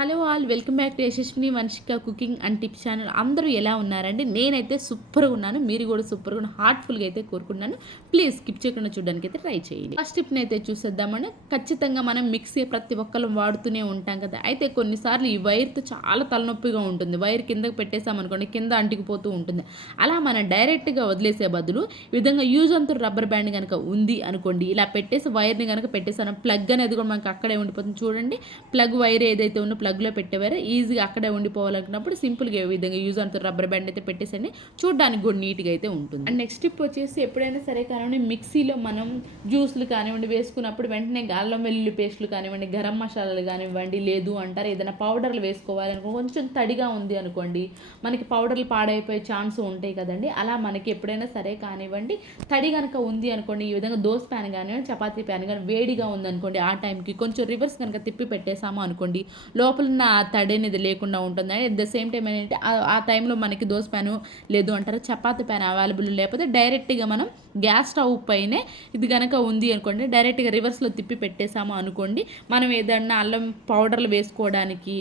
Hello all welcome back to Yashaswini Vamshika cooking and tips channel. అందరూ ఎలా ఉన్నారండి? నేనైతే సూపర్గా ఉన్నాను. మీరు కూడా సూపర్గా ఉన్న హార్ట్ఫుల్గా అయితే కోరుకున్నాను. ప్లీజ్ స్కిప్ చేయకుండా చూడడానికి అయితే ట్రై చేయండి. ఫస్ట్ టిప్ని అయితే చూసేద్దామని. ఖచ్చితంగా మనం మిక్సీ ప్రతి ఒక్కరు వాడుతూనే ఉంటాం కదా. అయితే కొన్నిసార్లు ఈ వైర్తో చాలా తలనొప్పిగా ఉంటుంది. వైర్ కిందకి పెట్టేసామనుకోండి, కింద అంటికిపోతూ ఉంటుంది. అలా మనం డైరెక్ట్గా వదిలేసే బదులు ఈ విధంగా యూజ్ అంతా రబ్బర్ బ్యాండ్ కనుక ఉంది అనుకోండి, ఇలా పెట్టేసి వైర్ని కనుక పెట్టేసాను, ప్లగ్ అనేది కూడా మనకి అక్కడే ఉండిపోతుంది. చూడండి, ప్లగ్ వైర్ ఏదైతే ఉందో ప్లగ్లో పెట్టేవారు ఈజీగా అక్కడే ఉండిపోవాలనుకున్నప్పుడు సింపుల్గా ఏ విధంగా యూజ్ అంత రబ్బర్ బ్యాండ్ అయితే పెట్టేసండి, చూడడానికి కూడా నీట్గా అయితే ఉంటుంది. అండ్ నెక్స్ట్ టిప్ వచ్చేసి, ఎప్పుడైనా సరే కానివ్వండి మిక్సీలో మనం జ్యూస్లు కానివ్వండి వేసుకున్నప్పుడు వెంటనే అల్లం వెల్లుల్లి పేస్టులు కానివ్వండి, గరం మసాలాలు కానివ్వండి, లేదు అంటారు ఏదైనా పౌడర్లు వేసుకోవాలనుకో కొంచెం తడిగా ఉంది అనుకోండి, మనకి పౌడర్లు పాడైపోయే ఛాన్స్ ఉంటాయి కదండి. అలా మనకి ఎప్పుడైనా సరే కానివ్వండి తడి కనుక ఉంది అనుకోండి, ఈ విధంగా దోశ ప్యాన్ కానివ్వండి, చపాతీ ప్యాన్ కానీ వేడిగా ఉందనుకోండి, ఆ టైంకి కొంచెం రివర్స్ కనుక తిప్పి పెట్టేసాము అనుకోండి, లోపల ఉన్న తడి అనేది లేకుండా ఉంటుంది. అట్ ద సేమ్ టైం ఏంటంటే ఆ టైంలో మనకి దోశ ప్యాను లేదు అంటారు చపాతీ ప్యాన్ అవైలబుల్ లేకపోతే డైరెక్ట్గా మనం గ్యాస్ స్టవ్ పైనే ఇది కనుక ఉంది అనుకోండి, డైరెక్ట్గా రివర్స్లో తిప్పి పెట్టేసాము అనుకోండి, మనం ఏదన్నా అల్లం పౌడర్లు వేసుకోవడానికి,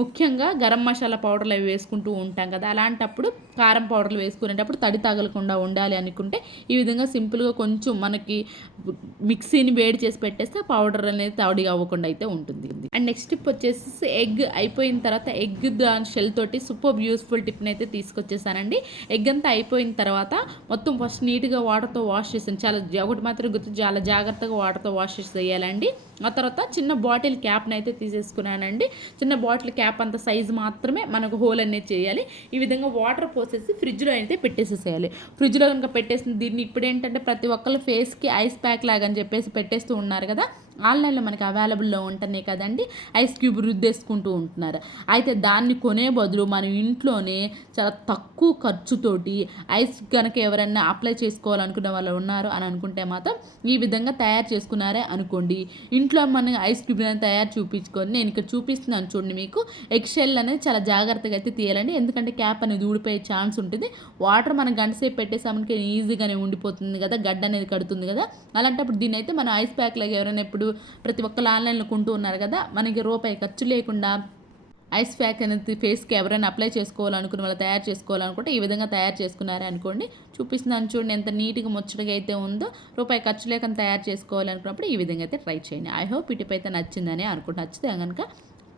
ముఖ్యంగా గరం మసాలా పౌడర్లు అవి వేసుకుంటూ ఉంటాం కదా, అలాంటప్పుడు కారం పౌడర్లు వేసుకునేటప్పుడు తడి తగలకుండా ఉండాలి అనుకుంటే ఈ విధంగా సింపుల్గా కొంచెం మనకి మిక్సీని వేడి చేసి పెట్టేస్తే పౌడర్ అనేది తడిగా అవ్వకుండా అయితే ఉంటుంది. అండ్ నెక్స్ట్ టిప్ వచ్చేసి, ఎగ్ అయిపోయిన తర్వాత ఎగ్ దాని షెల్ తోటి సూపర్ యూస్ఫుల్ టిప్ని అయితే తీసుకొచ్చేసానండి. ఎగ్ అంతా అయిపోయిన తర్వాత మొత్తం ఫస్ట్ నీట్గా వాటర్తో వాష్ చేసాను. ఒకటి మాత్రం గుర్తు, చాలా జాగ్రత్తగా వాటర్తో వాష్ చేసి వేయాలండి. ఆ తర్వాత చిన్న బాటిల్ క్యాప్ని అయితే తీసేసుకున్నానండి. చిన్న బాటిల్ క్యాప్ అంత సైజు మాత్రమే మనకు హోల్ అనేది చేయాలి. ఈ విధంగా వాటర్ పోసేసి ఫ్రిడ్జ్లో అయితే పెట్టేసేసేయాలి. ఫ్రిడ్జ్లో కనుక పెట్టేసిన దీన్ని ఇప్పుడు ఏంటంటే ప్రతి ఒక్కళ్ళ ఫేస్కి ఐస్ ప్యాక్ లాగా అని చెప్పేసి పెట్టేస్తూ ఉన్నారు కదా, ఆన్లైన్లో మనకి అవైలబుల్లో ఉంటున్నాయి కదండి, ఐస్ క్యూబ్ రుద్దేసుకుంటూ ఉంటున్నారు. అయితే దాన్ని కొనే బదులు మనం ఇంట్లోనే చాలా తక్కువ ఖర్చుతోటి ఐస్ కనుక ఎవరైనా అప్లై చేసుకోవాలనుకునే వాళ్ళు ఉన్నారు అని అనుకుంటే మాత్రం ఈ విధంగా తయారు చేసుకున్నారే అనుకోండి, ఇంట్లో మనం ఐస్ క్యూబ్ అనేది తయారు చూపించుకొని, నేను ఇక్కడ చూపిస్తున్నాను చూడండి మీకు, ఎగ్ షెల్ అనేది చాలా జాగ్రత్తగా అయితే తీయాలండి. ఎందుకంటే క్యాప్ అనేది ఊడిపోయే ఛాన్స్ ఉంటుంది. వాటర్ మనం గంట సేపు పెట్టేసామనికి ఈజీగానే ఉండిపోతుంది కదా, గడ్డ అనేది కడుతుంది కదా. అలాంటప్పుడు దీన్ని అయితే మనం ఐస్ ప్యాక్ లాగా ఎవరైనా ఇప్పుడు ప్రతి ఒక్కరు ఆన్లైన్లో కొంటూ ఉన్నారు కదా, మనకి రూపాయి ఖర్చు లేకుండా ఐస్ ప్యాక్ అనేది ఫేస్కి ఎవరైనా అప్లై చేసుకోవాలనుకుని వాళ్ళు తయారు చేసుకోవాలనుకుంటే ఈ విధంగా తయారు చేసుకున్నారే అనుకోండి, చూపిస్తున్నాను చూడండి ఎంత నీట్గా ముచ్చటగా అయితే ఉందో. రూపాయి ఖర్చు లేకుండా తయారు చేసుకోవాలనుకున్నప్పుడు ఈ విధంగా అయితే ట్రై చేయండి. ఐ హోప్ ఇటుపై అయితే నచ్చిందని అనుకుంటే, నచ్చితే కనుక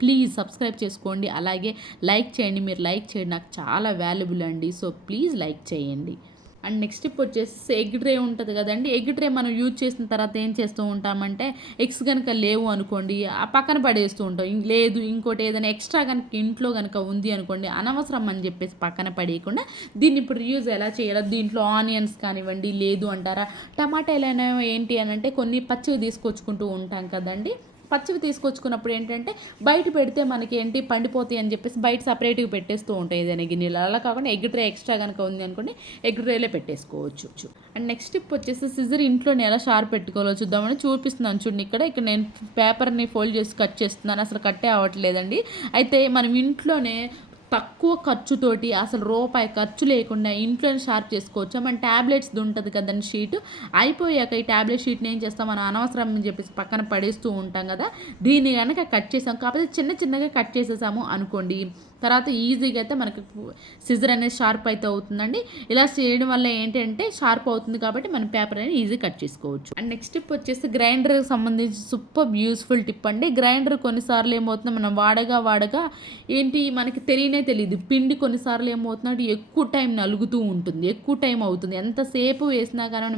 ప్లీజ్ సబ్స్క్రైబ్ చేసుకోండి, అలాగే లైక్ చేయండి. మీరు లైక్ చేయండి నాకు చాలా వాల్యుబుల్ అండి, సో ప్లీజ్ లైక్ చేయండి. అండ్ నెక్స్ట్ టిప్ వచ్చేసి, ఎగ్ ట్రే ఉంటుంది కదండి, ఎగ్ ట్రే మనం యూజ్ చేసిన తర్వాత ఏం చేస్తూ ఉంటామంటే, ఎగ్స్ కనుక లేవు అనుకోండి ఆ పక్కన పడేస్తూ ఉంటాం. లేదు ఇంకోటి ఏదైనా ఎక్స్ట్రా కనుక ఇంట్లో కనుక ఉంది అనుకోండి, అనవసరం అని చెప్పేసి పక్కన పడేయకుండా దీన్ని ఇప్పుడు యూజ్ ఎలా చేయాలో, దీంట్లో ఆనియన్స్ కానివ్వండి, లేదు అంటారా టమాటాలు ఏంటి అని అంటే కొన్ని పచ్చివి తీసుకొచ్చుకుంటూ ఉంటాం కదండి. పచ్చివి తీసుకొచ్చుకున్నప్పుడు ఏంటంటే బయట పెడితే మనకి ఏంటి పండిపోతాయి అని చెప్పేసి బయట సపరేట్గా పెట్టేస్తూ ఉంటాయి ఏదైనా గిన్నెలు. అలా కాకుండా ఎగ్ ట్రే ఎక్స్ట్రా కనుక ఉంది అనుకోండి, ఎగ్ ట్రేలో పెట్టేసుకోవచ్చు. అండ్ నెక్స్ట్ టిప్ వచ్చేసి, సిజర్ ఇంట్లోనే ఎలా షార్ప్ పెట్టుకోవాలో చూద్దామని చూపిస్తున్నాను చూడండి. ఇక్కడ నేను పేపర్ని ఫోల్డ్ చేసి కట్ చేస్తున్నాను, అసలు కట్టే అవ్వట్లేదండి. అయితే మనం ఇంట్లోనే తక్కువ ఖర్చుతోటి, అసలు రూపాయి ఖర్చు లేకుండా ఇంట్లోనే షార్ప్ చేసుకోవచ్చు. మన ట్యాబ్లెట్స్ది ఉంటుంది కదండి షీటు, అయిపోయాక ఈ ట్యాబ్లెట్ షీట్ని ఏం చేస్తాం, మనం అనవసరం అని చెప్పేసి పక్కన పడేస్తూ ఉంటాం కదా, దీన్ని కనుక కట్ చేసాం, కాకపోతే చిన్నగా కట్ చేసేసాము అనుకోండి, తర్వాత ఈజీగా అయితే మనకి సిజర్ అనేది షార్ప్ అయితే అవుతుందండి. ఇలా చేయడం వల్ల ఏంటంటే షార్ప్ అవుతుంది కాబట్టి మనం పేపర్ అనేది ఈజీ కట్ చేసుకోవచ్చు. అండ్ నెక్స్ట్ టిప్ వచ్చేసి, గ్రైండర్కి సంబంధించి సూపర్ యూస్ఫుల్ టిప్ అండి. గ్రైండర్ కొన్నిసార్లు ఏమవుతుంది, మనం వాడగా ఏంటి మనకి తెలియదు, పిండి కొన్నిసార్లు ఏమవుతుందంటే ఎక్కువ టైం నలుగుతూ ఉంటుంది, ఎక్కువ టైం అవుతుంది, ఎంతసేపు వేసినా కానీ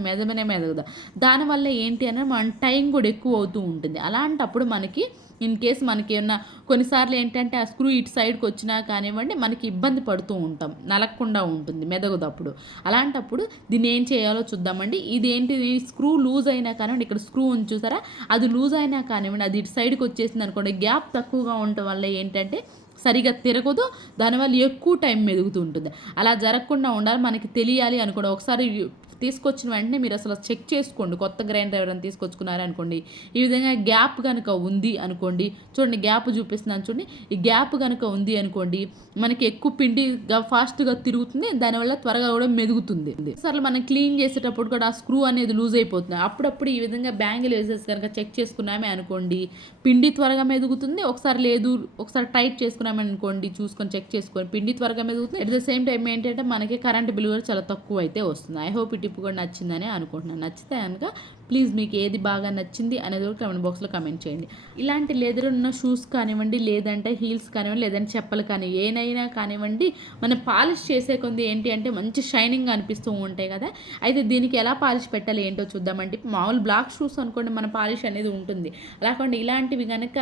మెదగదు. దానివల్ల ఏంటి అనేది మన టైం కూడా ఎక్కువ అవుతూ ఉంటుంది. అలాంటప్పుడు మనకి ఇన్ కేస్ మనకి ఏమన్నా కొన్నిసార్లు ఏంటంటే ఆ స్క్రూ ఇటు సైడ్కి వచ్చినా కానివ్వండి మనకి ఇబ్బంది పడుతూ ఉంటాం, నలగకుండా ఉంటుంది మెదగదప్పుడు. అలాంటప్పుడు దీన్ని ఏం చేయాలో చూద్దామండి. ఇది ఏంటిది, స్క్రూ లూజ్ అయినా కానివ్వండి, ఇక్కడ స్క్రూ ఉంది చూసారా, అది లూజ్ అయినా కానివ్వండి, అది ఇటు సైడ్కి వచ్చేసింది అనుకోండి, గ్యాప్ తక్కువగా ఉండటం వల్ల ఏంటంటే సరిగా తిరగదు, దానివల్ల ఎక్కువ టైం మెదుగుతూ ఉంటుంది. అలా జరగకుండా ఉండాలి, మనకి తెలియాలి అనుకోండి. ఒకసారి తీసుకొచ్చిన వెంటనే మీరు అసలు చెక్ చేసుకోండి. కొత్త గ్రైండర్ ఎవరైనా తీసుకొచ్చుకున్నారనుకోండి, ఈ విధంగా గ్యాప్ కనుక ఉంది అనుకోండి, చూడండి గ్యాప్ చూపిస్తున్నాను చూడండి, ఈ గ్యాప్ కనుక ఉంది అనుకోండి, మనకి ఎక్కువ పిండిగా ఫాస్ట్గా తిరుగుతుంది, దానివల్ల త్వరగా కూడా మెదుగుతుంది. అసలు మనం క్లీన్ చేసేటప్పుడు కూడా ఆ స్క్రూ అనేది లూజ్ అయిపోతుంది. అప్పుడప్పుడు ఈ విధంగా బ్యాంగిల్ వేసేసి కనుక చెక్ చేసుకున్నామే అనుకోండి, పిండి త్వరగా మెదుగుతుంది. ఒకసారి లేదు, ఒకసారి టైట్ చేసుకున్నామని అనుకోండి, చూసుకొని చెక్ చేసుకొని పిండి త్వరగా మెదుగుతుంది. అట్ ద సేమ్ టైం ఏంటంటే మనకి కరెంట్ బిల్ కూడా చాలా తక్కువ అయితే వస్తుంది. ఐ హోప్ ఈ టిప్ కూడా నచ్చిందని అనుకుంటున్నాను. నచ్చితే కనుక ప్లీజ్ మీకు ఏది బాగా నచ్చింది అనేది కూడా కమెంట్ బాక్స్లో కమెంట్ చేయండి. ఇలాంటి లెదర్ ఉన్న షూస్ కానివ్వండి, లేదంటే హీల్స్ కానివ్వండి, లేదంటే చెప్పలు కానీ ఏనైనా కానివ్వండి, మనం పాలిష్ చేసే కొంది ఏంటి అంటే మంచి షైనింగ్ అనిపిస్తూ ఉంటాయి కదా. అయితే దీనికి ఎలా పాలిష్ పెట్టాలి ఏంటో చూద్దామంటే, మామూలు బ్లాక్ షూస్ అనుకోండి మన పాలిష్ అనేది ఉంటుంది. అలా కాకుండా ఇలాంటివి కనుక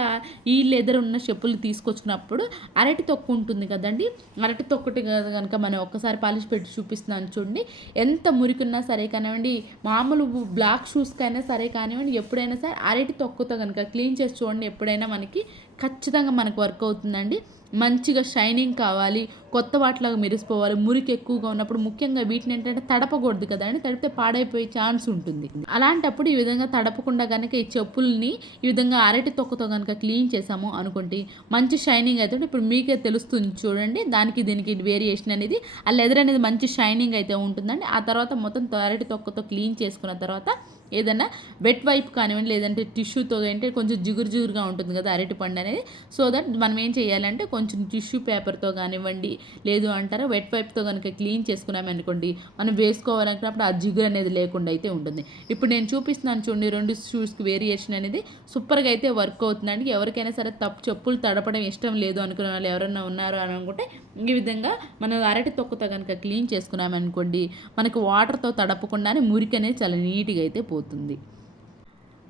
ఈ లెదర్ ఉన్న చెప్పులు తీసుకొచ్చుకున్నప్పుడు అరటి తొక్కు ఉంటుంది కదండి, అరటి తొక్కటి కనుక మనం ఒక్కసారి పాలిష్ పెట్టి చూపిస్తున్నాను చూడండి, ఎంత మురికున్నా సరే కానివ్వండి, మామూలు బ్లాక్ షూస్కైనా సరే కానివ్వండి, ఎప్పుడైనా సరే అరటి తొక్కుతో కనుక క్లీన్ చేసి చూడండి, ఎప్పుడైనా మనకి ఖచ్చితంగా మనకు వర్క్ అవుతుందండి. మంచిగా షైనింగ్ కావాలి, కొత్త వాటిలాగా మెరిసిపోవాలి. మురికి ఎక్కువగా ఉన్నప్పుడు ముఖ్యంగా వీటిని ఏంటంటే తడపకూడదు కదండి, తడిపితే పాడైపోయే ఛాన్స్ ఉంటుంది. అలాంటప్పుడు ఈ విధంగా తడపకుండా కనుక ఈ చెప్పుల్ని ఈ విధంగా అరటి తొక్కతో కనుక క్లీన్ చేసాము అనుకోండి, మంచి షైనింగ్ అయితే ఇప్పుడు మీకే తెలుస్తుంది చూడండి. దానికి దీనికి వేరియేషన్ అనేది, ఆ లెదర్ అనేది మంచి షైనింగ్ అయితే ఉంటుందండి. ఆ తర్వాత మొత్తం అరటి తొక్కతో క్లీన్ చేసుకున్న తర్వాత ఏదైనా వెట్ వైప్ కానివ్వండి, లేదంటే టిష్యూతో అంటే కొంచెం జిగురుగా ఉంటుంది కదా అరటి పండు అనేది, సో దట్ మనం ఏం చేయాలంటే కొంచెం టిష్యూ పేపర్తో కానివ్వండి, లేదు అంటారా వెట్ వైప్తో కనుక క్లీన్ చేసుకున్నామనుకోండి, మనం వేసుకోవాలనుకున్నప్పుడు ఆ జిగురు అనేది లేకుండా అయితే ఉంటుంది. ఇప్పుడు నేను చూపిస్తున్నాను చూడండి, 2 షూస్కి వేరియేషన్ అనేది సూపర్గా అయితే వర్క్ అవుతుందండి. ఎవరికైనా సరే చెప్పులు తడపడం ఇష్టం లేదు అనుకునే వాళ్ళు ఎవరైనా ఉన్నారు అని అనుకుంటే ఈ విధంగా మనం అరటి తొక్కతో కనుక క్లీన్ చేసుకున్నామనుకోండి, మనకు వాటర్తో తడపకుండానే మురికి అనేది చాలా నీట్గా అయితే పోతుంది.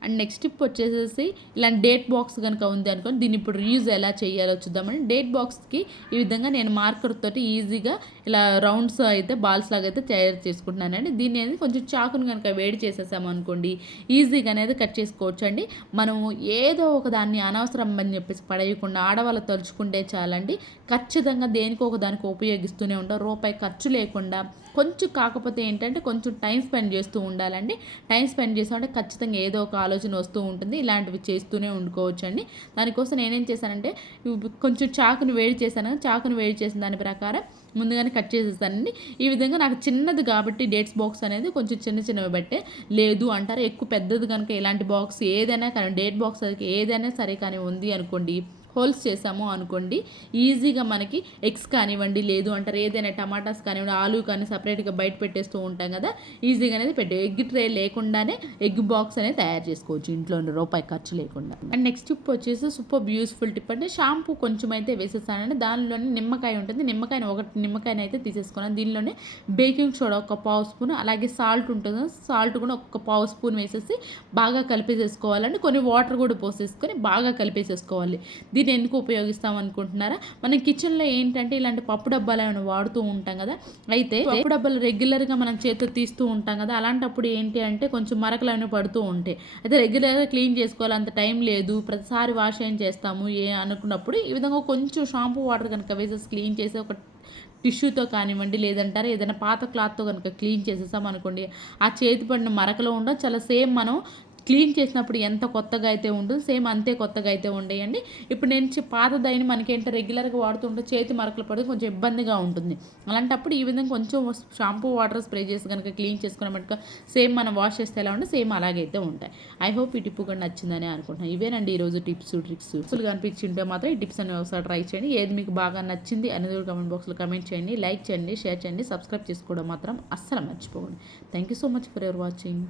అండ్ నెక్స్ట్ టిప్ వచ్చేసేసి, ఇలాంటి డేట్ బాక్స్ కనుక ఉంది అనుకోండి, దీన్ని ఇప్పుడు రీయూజ్ ఎలా చేయాలో చూద్దామని, డేట్ బాక్స్కి ఈ విధంగా నేను మార్కర్ తోటి ఈజీగా ఇలా రౌండ్స్ అయితే బాల్స్ లాగా అయితే తయారు చేసుకుంటున్నానండి. దీన్ని అనేది కొంచెం చాకును కనుక వేడి చేసేసాము అనుకోండి, ఈజీగా అనేది కట్ చేసుకోవచ్చు అండి. మనం ఏదో ఒక దాన్ని అనవసరం అని చెప్పేసి పడేయకుండా ఆడవాళ్ళు తలుచుకుంటే చాలండి, ఖచ్చితంగా దేనికో ఒక దానికి ఉపయోగిస్తూనే ఉంటాం. రూపాయి ఖర్చు లేకుండా కొంచెం, కాకపోతే ఏంటంటే కొంచెం టైం స్పెండ్ చేస్తూ ఉండాలండి. టైం స్పెండ్ చేసామంటే ఖచ్చితంగా ఏదో ఒక ఆలోచన వస్తూ ఉంటుంది. ఇలాంటివి చేస్తూనే ఉండుకోవచ్చు అండి. దానికోసం నేనేం చేశానంటే కొంచెం చాకును వేడి చేశాను. చాకును వేడి చేసిన దాని ప్రకారం ముందుగానే కట్ చేసేసానండి. ఈ విధంగా నాకు చిన్నది కాబట్టి డేట్స్ బాక్స్ అనేది కొంచెం చిన్నవి బట్టే, లేదు అంటారు ఎక్కువ పెద్దది కనుక ఇలాంటి బాక్స్ ఏదైనా కానీ డేట్ బాక్స్ ఏదైనా సరే కానీ ఉంది అనుకోండి, హోల్స్ చేసాము అనుకోండి, ఈజీగా మనకి ఎగ్స్ కానివ్వండి, లేదు అంటారు ఏదైనా టమాటాస్ కానివ్వండి, ఆలు కానీ సపరేట్గా బయట పెట్టేస్తూ ఉంటాం కదా, ఈజీగా అనేది ఎగ్ ట్రే లేకుండానే ఎగ్ బాక్స్ అనేది తయారు చేసుకోవచ్చు ఇంట్లో రూపాయి ఖర్చు లేకుండా. అండ్ నెక్స్ట్ టిప్ వచ్చేసి సూపర్ యూస్ఫుల్ టిప్ అంటే, షాంపూ కొంచెం అయితే వేసేస్తానండి. దానిలోనే నిమ్మకాయ ఉంటుంది, నిమ్మకాయని అయితే తీసేసుకున్నాను. దీనిలోనే బేకింగ్ సోడా 1 పావు స్పూన్, అలాగే సాల్ట్ ఉంటుంది, సాల్ట్ కూడా 1 పావు స్పూన్ వేసేసి బాగా కలిపేసేసుకోవాలండి. కొన్ని వాటర్ కూడా పోసేసుకొని బాగా కలిపేసేసుకోవాలి. దీన్ని ఎందుకు ఉపయోగిస్తాం అనుకుంటున్నారా, మనం కిచెన్లో ఏంటంటే ఇలాంటి పప్పు డబ్బాలు ఏమైనా వాడుతూ ఉంటాం కదా, అయితే పప్పు డబ్బాలు రెగ్యులర్గా మనం చేతితో తీస్తూ ఉంటాం కదా, అలాంటప్పుడు ఏంటి అంటే కొంచెం మరకలు అనేవి పడుతూ ఉంటాయి. అయితే రెగ్యులర్గా క్లీన్ చేసుకోవాలి, అంత టైం లేదు, ప్రతిసారి వాష్ ఏం చేస్తాము అనుకున్నప్పుడు ఈ విధంగా కొంచెం షాంపూ వాటర్ కనుక వేసేసి క్లీన్ చేసి ఒక టిష్యూతో కానివ్వండి, లేదంటారా ఏదైనా పాత క్లాత్తో కనుక క్లీన్ చేసేసాం అనుకోండి, ఆ చేతి పడిన మరకలు ఉండవు, చాలా సేమ్ మనం క్లీన్ చేసినప్పుడు ఎంత కొత్తగా అయితే ఉంటుంది సేమ్ అంతే కొత్తగా అయితే ఉండేయండి. ఇప్పుడు నేను పాతదైన మనకేంటో రెగ్యులర్గా వాడుతుంటే చేతి మరకలు పడి కొంచెం ఇబ్బందిగా ఉంటుంది. అలాంటప్పుడు ఈ విధంగా కొంచెం షాంపూ వాటర్ స్ప్రే చేసి కనుక క్లీన్ చేసుకున్నట్టుగా సేమ్ మనం వాష్ చేస్తే ఎలా ఉంటే సేమ్ అలాగైతే ఉంటాయి. ఐ హోప్ ఈ టిప్ కూడా నచ్చిందని అనుకుంటున్నాను. ఇవేనండి ఈరోజు టిప్స్ ట్రిక్స్. అసలుగా అనిపించింటే మాత్రం ఈ టిప్స్ అనేవి ఒకసారి ట్రై చేయండి. ఏది మీకు బాగా నచ్చింది అనేది కమెంట్ బాక్స్లో కమెంట్ చేయండి, లైక్ చేయండి, షేర్ చేయండి, సబ్స్క్రైబ్ చేసుకోవడం మాత్రం అస్సలు మర్చిపోకండి. Thank you so much for your watching.